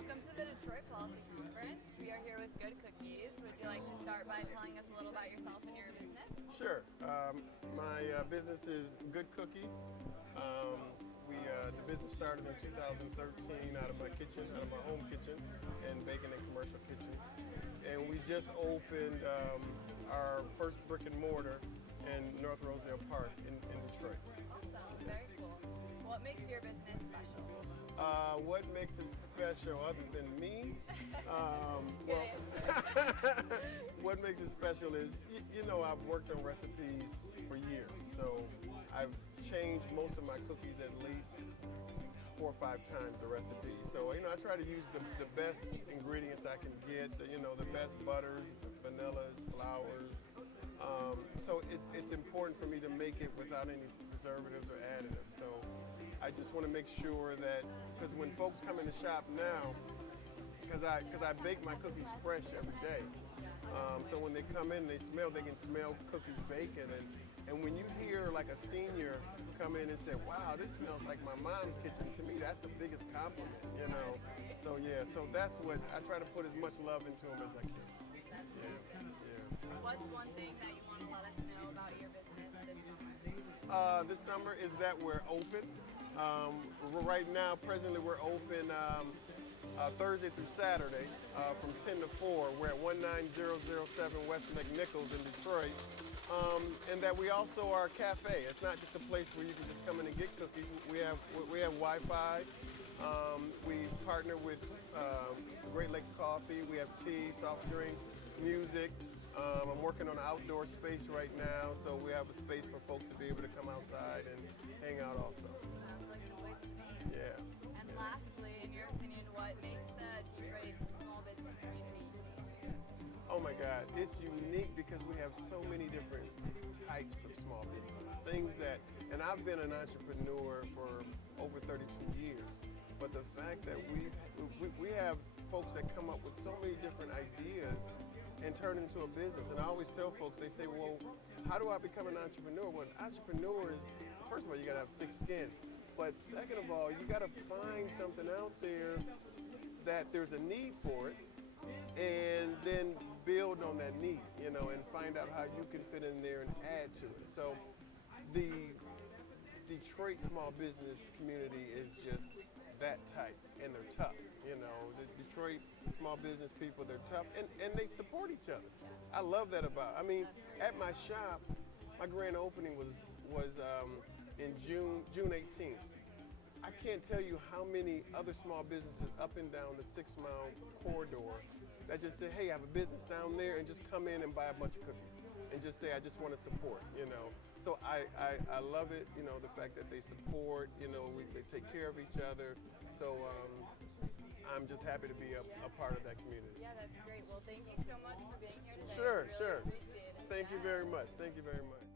Welcome to the Detroit Policy Conference. We are here with Good Cookies. Would you like to start by telling us a little about yourself and your business? Sure. My business is Good Cookies. The business started in 2013 out of my kitchen, out of my home kitchen, and baking and commercial kitchen. And we just opened our first brick and mortar in North Rosedale Park in Detroit. Awesome. Very cool. What makes your business special? What makes it special other than me? What makes it special is, I've worked on recipes for years. So I've changed most of my cookies at least 4 or 5 times the recipe. So, I try to use the best ingredients I can get, the best butters, vanillas, flours. So it's important for me to make it without any preservatives or additives. So I just want to make sure that, because when folks come in the shop now, because I bake my cookies fresh every day. So when they come in, they can smell cookies baking. And when you hear like a senior come in and say, wow, this smells like my mom's kitchen, to me, that's the biggest compliment, So yeah, so that's what, I try to put as much love into them as I can. Yeah. What's one thing that you want to let us know about your business this summer? This summer is that we're open. Right now, presently, we're open Thursday through Saturday from 10 to 4. We're at 19007 West McNichols in Detroit. And that we also are a cafe. It's not just a place where you can just come in and get cookies. We have Wi-Fi. We partner with Great Lakes Coffee. We have tea, soft drinks, music. I'm working on an outdoor space right now, so we have a space for folks to be able to come outside and hang out also. Sounds like a place to be. Yeah. And lastly, in your opinion, what makes the Detroit small business community unique? Oh my God, it's unique because we have so many different types of small businesses. Things that, and I've been an entrepreneur for over 32 years, but the fact that we have folks that come up with so many different ideas and turn it into a business. And I always tell folks, they say, well, how do I become an entrepreneur? Well, an entrepreneur is, first of all, you gotta have thick skin. But second of all, you gotta find something out there that there's a need for it, and then build on that need, and find out how you can fit in there and add to it. So the Detroit small business community is just that type, and they're tough. The Detroit small business people, they're tough, and they support each other. I love that about. At my shop, my grand opening was in June 18th. I can't tell you how many other small businesses up and down the 6-mile corridor that just say, hey, I have a business down there, and just come in and buy a bunch of cookies and just say, I just want to support, So I love it, the fact that they support, they take care of each other. So I'm just happy to be a part of that community. Yeah, that's great. Well, thank you so much for being here today. Sure, really sure. Appreciate it. Thank you very much. Thank you very much.